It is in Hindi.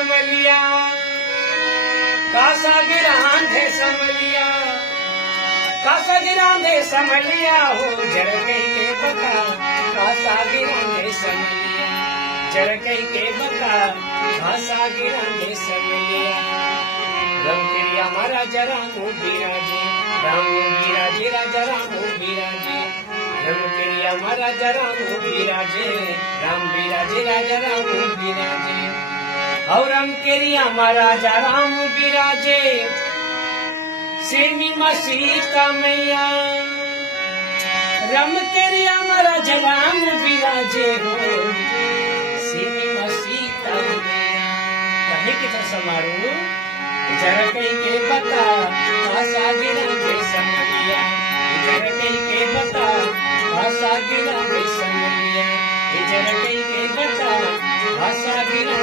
समलिया कासा गिरांधे समलिया कासा गिरांधे समलिया हो जड़ गई के बता कासा गिरांधे समलिया जड़ गई के बता कासा गिरांधे समलिया रंग क्रिया महाराजा रामू बिराजे राजा रामू बिराजे रंग क्रिया महाराजा रामू बिराजे राम बिराजे राजा रामू बिराजे और रंग क्रिया महाराजा राम बिराजे सिरनी मसीता मैया रम क्रिया महाराजा राम बिराजे हो सिरनी मसीता मैया कहीं की तो समारोह जरा कहीं के बता आशा गिरा के समलिया जरा कहीं के बता आशा गिरा के समलिया जरा कहीं के बता आशा गिरा